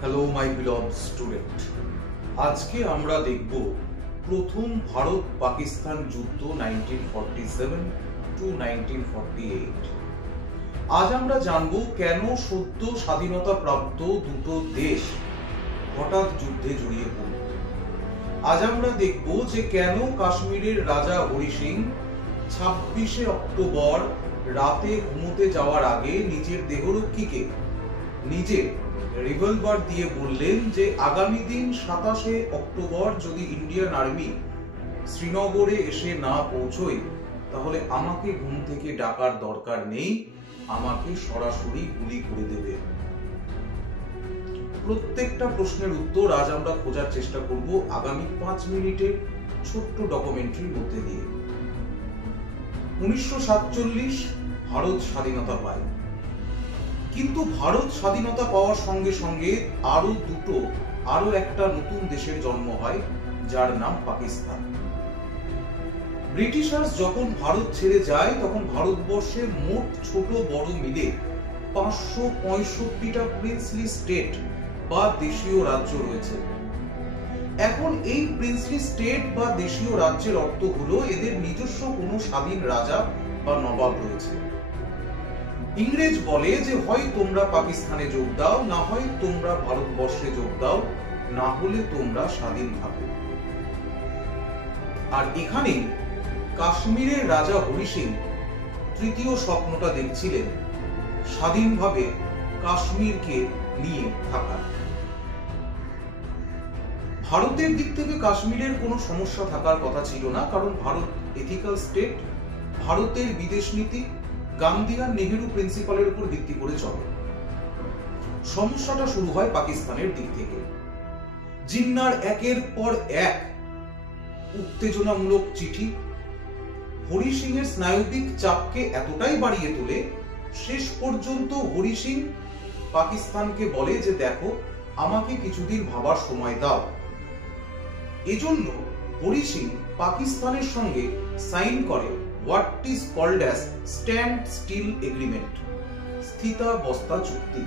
Hello my beloved student, আজকে আমরা দেখব প্রথম ভারত পাকিস্তান যুদ্ধ 1947 টু 1948। আজ আমরা জানব কেন সদ্য স্বাধীনতা প্রাপ্ত দুটো দেশ হঠাৎ যুদ্ধে জড়িয়ে পড়ল। আজ আমরা দেখব যে কেন কাশ্মীরের রাজা হরি সিং 26শে অক্টোবর রাতে ঘুমোতে যাওয়ার আগে নিজের দেহরক্ষীকে নিজে রিভলভার দিয়ে বললেন যে আগামী দিন 27শে অক্টোবর যদি ইন্ডিয়ান আর্মি শ্রীনগরে এসে না পৌঁছয় তাহলে আমাকে ঘুম থেকে ডাকার দরকার নেই, আমাকে সরাসরি গুলি করে দেবে। প্রত্যেকটা প্রশ্নের উত্তর আজ আমরা খোঁজার চেষ্টা করব আগামী 5 মিনিটের ছোট্ট ডকুমেন্টারির মধ্যে দিয়ে। 1947 ভারত স্বাধীনতা পায়, কিন্তু ভারত স্বাধীনতা পাওয়ার সঙ্গে সঙ্গে আরো একটা নতুন দেশের জন্ম হয়, যার নাম পাকিস্তান। ব্রিটিশার্স যখন ভারত ছেড়ে যায় তখন ভারতবর্ষে মোট ছোট বড় মিলে 565টা প্রিন্সলি স্টেট বা দেশীয় রাজ্য রয়েছে। এখন এই প্রিন্সলি স্টেট বা দেশীয় রাজ্যের অর্থ হলো এদের নিজস্ব কোনো স্বাধীন রাজা বা নবাব রয়েছে। ইংরেজ বলে যে হয় তোমরা পাকিস্তানে যোগ দাও, না হয় তোমরা ভারতবর্ষে যোগ দাও, না হলে তোমরা স্বাধীন থাকো। আর এখানে কাশ্মীরের রাজা হরি সিং তৃতীয় স্বপ্নটা দেখছিলেন, স্বাধীনভাবে কাশ্মীরকে নিয়ে থাকা। ভারতের দিক থেকে কাশ্মীরের কোনো সমস্যা থাকার কথা ছিল না, কারণ ভারত এথিক্যাল স্টেট, ভারতের বিদেশ নীতি গান্ধী আর নেহেরু প্রিন্সিপালের উপর ভিত্তি করে চলে। সমস্যাটা শুরু হয় পাকিস্তানের দিক থেকে। জিন্নার একের পর এক উত্তেজনামূলক চিঠি হরি সিং এর স্নায়বিক চাপকে এতটাই বাড়িয়ে তোলে, শেষ পর্যন্ত হরি সিং পাকিস্তানকে বলে যে দেখো, আমাকে কিছুদিন ভাবার সময় দাও। এজন্য হরি সিং পাকিস্তানের সঙ্গে সাইন করে what is called as stand still agreement, স্থিতাবস্থা চুক্তি,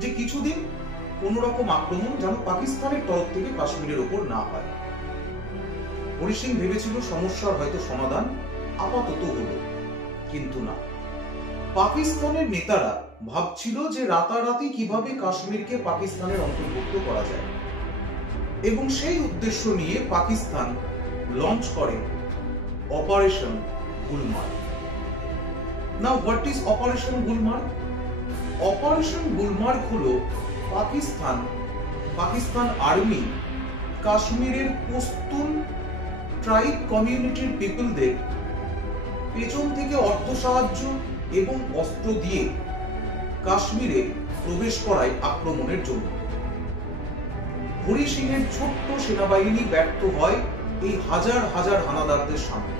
যে কিছুদিন কোন রকম আক্রমণ যেন পাকিস্তানের তরফ থেকে কাশ্মীরের উপর না হয়। হরি সিং ভেবেছিল সমস্যার হয়তো সমাধান আপাতত হলো, কিন্তু না। পাকিস্তানের নেতারা ভাবছিল যে রাতারাতি কিভাবে কাশ্মীরকে পাকিস্তানের অন্তর্ভুক্ত করা যায়, এবং সেই উদ্দেশ্য নিয়ে পাকিস্তান লঞ্চ করে operation Gulmarg. Now what is Operation Gulmarg? Operation Gulmarg হলো পাকিস্তান আর্মি কাশ্মীরের পশতুন ট্রাইব কমিউনিটির পিপলদের পেছন থেকে অর্থ সাহায্য এবং অস্ত্র দিয়ে কাশ্মীরে প্রবেশ করায় আক্রমণের জন্য। হরি সিং এর ছোট্ট সেনাবাহিনী ব্যর্থ হয় এই হাজার হাজার হানাদারদের সামনে।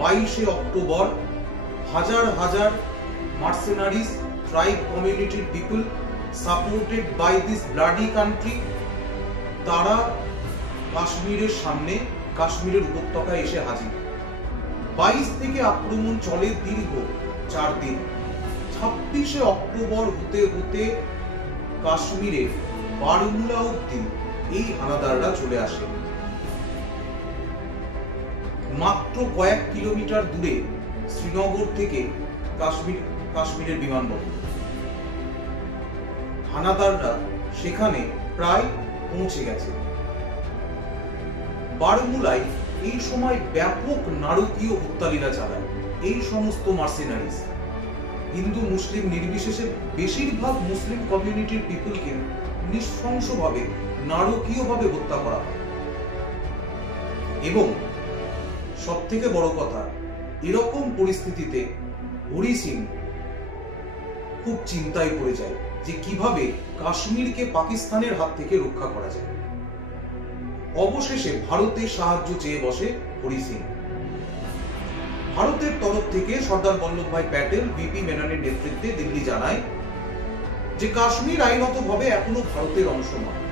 22শে অক্টোবর হাজার হাজার মার্সেনারিজ, ট্রাইব কমিউনিটির people supported by this bloody country, তারা কাশ্মীরের সামনে কাশ্মীরের উপত্যকায় এসে হাজির। 22 থেকে আক্রমণ চলে দীর্ঘ 4 দিন। 26শে অক্টোবর হতে হতে কাশ্মীরের বারমুলা অবধি এই হানাদাররা চলে আসে। মাত্র কয়েক কিলোমিটার দূরে শ্রীনগর থেকে কাশ্মীরের বিমানবন্দর। হানাদাররা সেখানে প্রায় পৌঁছে গেছে। বারমুলায় এই সময় ব্যাপক নারকীয় হত্যালীলা চালায় এই সমস্ত মার্সেনারিজ। হিন্দু মুসলিম নির্বিশেষে বেশিরভাগ মুসলিম কমিউনিটির পিপলকে নৃশংসভাবে নারকীয়ভাবে হত্যা করা হয়। এবং সব থেকে বড় কথা, এরকম পরিস্থিতিতে হরি সিং খুব চিন্তায় পড়ে যায় যে কিভাবে কাশ্মীরকে পাকিস্তানের হাত থেকে রক্ষা করা যায়। অবশেষে ভারতের সাহায্য চেয়ে বসে হরি সিং। ভারতের তরফ থেকে সর্দার বল্লভভাই প্যাটেল ভিপি মেননের নেতৃত্বে দিল্লি জানায় যে কাশ্মীর আইনতভাবে এখনো ভারতের অংশ নয়।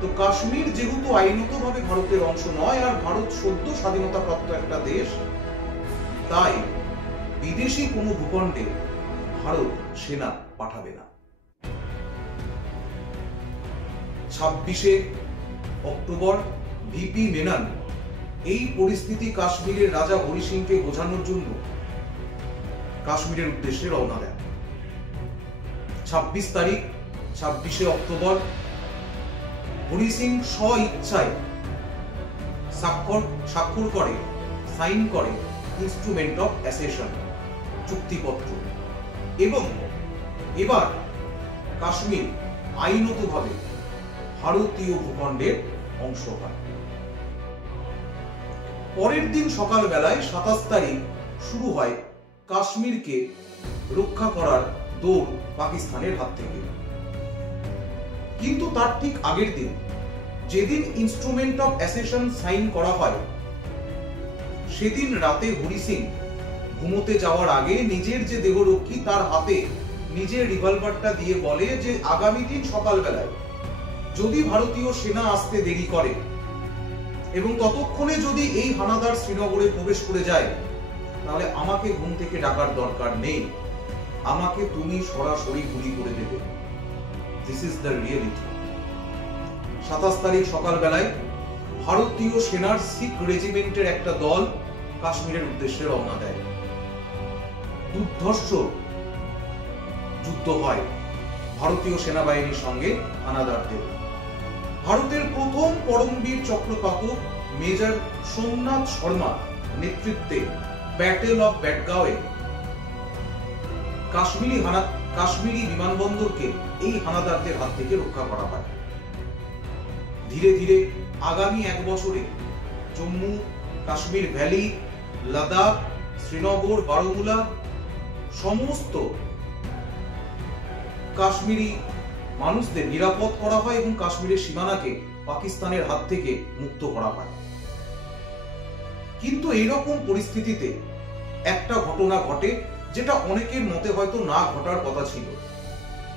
তো কাশ্মীর যেহেতু আইনতভাবে ভারতের অংশ নয় আর ভারত সদ্য স্বাধীনতা প্রাপ্ত একটা দেশ, তাই বিদেশি কোনো ভূখণ্ডে ভারত সেনা পাঠাবে না। 26শে অক্টোবর ভিপি মেনন এই পরিস্থিতি কাশ্মীরের রাজা হরি সিংকে বোঝানোর জন্য কাশ্মীরের উদ্দেশ্যে রওনা দেন। 26 তারিখ 26শে অক্টোবর হরি সিং স্ব-ইচ্ছায় স্বাক্ষর করে, সাইন করে ইনস্ট্রুমেন্ট অফ অ্যাসেশন চুক্তিপত্র, এবং এবার কাশ্মীর আইনতভাবে ভারতীয় ভূখণ্ডের অংশ হয়। পরের দিন সকালবেলায় 27 তারিখ শুরু হয় কাশ্মীরকে রক্ষা করার দৌড় পাকিস্তানের হাত থেকে। কিন্তু তার ঠিক আগের দিন, যেদিন ইনস্ট্রুমেন্ট অফ অ্যাসেশন সাইন করা হয়, সেদিন রাতে হরি সিং ঘুমোতে যাওয়ার আগে নিজের যে দেহরক্ষী তার হাতে নিজের রিভলভারটা দিয়ে বলে যে আগামী দিন সকালবেলায় যদি ভারতীয় সেনা আসতে দেরি করে এবং ততক্ষণে যদি এই হানাদার শ্রীনগরে প্রবেশ করে যায়, তাহলে আমাকে ঘুম থেকে ডাকার দরকার নেই, আমাকে তুমি সরাসরি গুলি করে দেবে। This is the reality. 27 তারিখ সকালবেলায় ভারতীয় সেনার শিখ রেজিমেন্টের একটা দল কাশ্মীরের উদ্দেশ্যে রওনা দেয়। দুর্ধর্ষ যুদ্ধ হয় ভারতীয় সেনাবাহিনীর সঙ্গে হানাদারদের। ভারতের প্রথম পরমবীর চক্রপাতক মেজর সোমনাথ শর্মা নেতৃত্বে ব্যাটেল অফ ব্যাটগাঁওয়ে কাশ্মীরি বিমানবন্দরকে এই হানাদারদের হাত থেকে রক্ষা করা হয়। ধীরে ধীরে আগামী 1 বছরে জম্মু, কাশ্মীর ভ্যালি, লাদাখ, শ্রীনগর, বারামুলা সমস্ত কাশ্মীরি মানুষদের নিরাপদ করা হয় এবং কাশ্মীরের সীমানাকে পাকিস্তানের হাত থেকে মুক্ত করা হয়। কিন্তু এইরকম পরিস্থিতিতে একটা ঘটনা ঘটে, যেটা অনেকের মতে হয়তো না ঘটার কথা ছিল।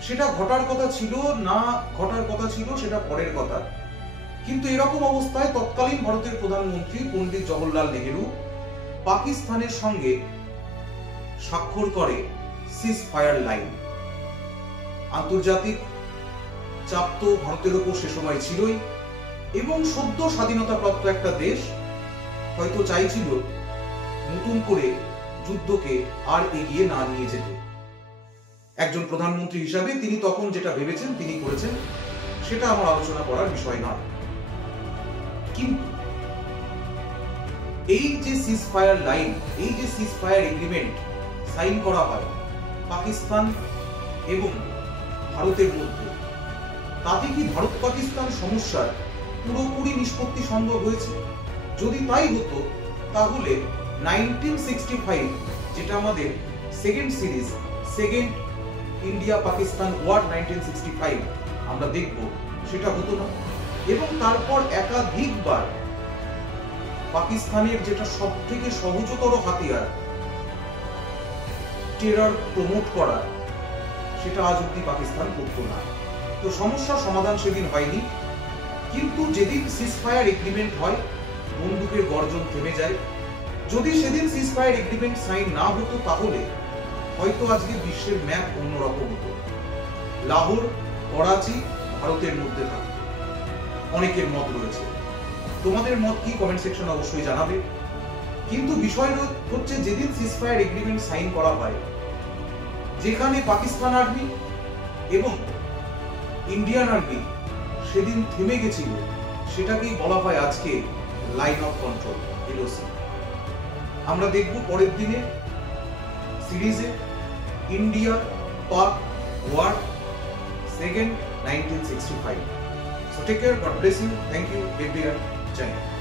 সেটা ঘটার কথা ছিল না ঘটার কথা ছিল সেটা পরের কথা। কিন্তু এরকম অবস্থায় তৎকালীন ভারতের প্রধানমন্ত্রী পণ্ডিত জওহরলাল নেহেরু পাকিস্তানের সঙ্গে স্বাক্ষর করে সিজ ফায়ার লাইন। আন্তর্জাতিক চাপ তো ভারতের উপর সে সময় ছিলই, এবং সদ্য স্বাধীনতাপ্রাপ্ত একটা দেশ হয়তো চাইছিল নতুন করে যুদ্ধকে আর এগিয়ে না নিয়ে যেতে। একজন প্রধানমন্ত্রী হিসাবে তিনি তখন যেটা ভেবেছেন তিনি করেছেন, সেটা আমার আলোচনা করার বিষয় নয়। কিন্তু এই যে সিজ ফায়ার লাইন, এই যে সিজ ফায়ার এগ্রিমেন্ট সাইন করা হয় পাকিস্তান এবং ভারতের মধ্যে, তাতে কি ভারত পাকিস্তান সমস্যার পুরোপুরি নিষ্পত্তি সম্ভব হয়েছে? যদি তাই হতো, তাহলে 1965 যেটা আমাদের second series, second India Pakistan war 1965 আমরা দেখব, সেটা হতো না। এবং তারপর একাধিকবার পাকিস্তানের যেটা সব থেকে সহজতর হাতিয়ার, টেরর প্রমোট করা, সেটা আজ অব্দি পাকিস্তান করতো না। তো সমস্যার সমাধান সেদিন হয়নি। কিন্তু যেদিন সিজ ফায়ার এগ্রিমেন্ট হয়, বন্দুকের গর্জন থেমে যায়। যদি সেদিন সিজ ফায়ার এগ্রিমেন্ট সাইন না হতো, তাহলে হয়তো আজকে বিশ্বের ম্যাপ অন্যরকম হতো। লাহোর, করাচি ভারতের মধ্যে থাকতো। অনেকের মত রয়েছে, তোমাদের মত কি কমেন্ট সেকশনে অবশ্যই জানাবে। কিন্তু বিষয় হচ্ছে, যেদিন সিজ ফায়ার এগ্রিমেন্ট সাইন করা হয়, যেখানে পাকিস্তান আর্মি এবং ইন্ডিয়ান আর্মি সেদিন থেমে গেছিল, সেটাকেই বলা হয় আজকে লাইন অফ কন্ট্রোল, এলওসি। আমরা দেখব পরের দিনে সিরিজে ইন্ডিয়া পাক war second 1965। So take care, God bless you, thank you, everyone, jai hind.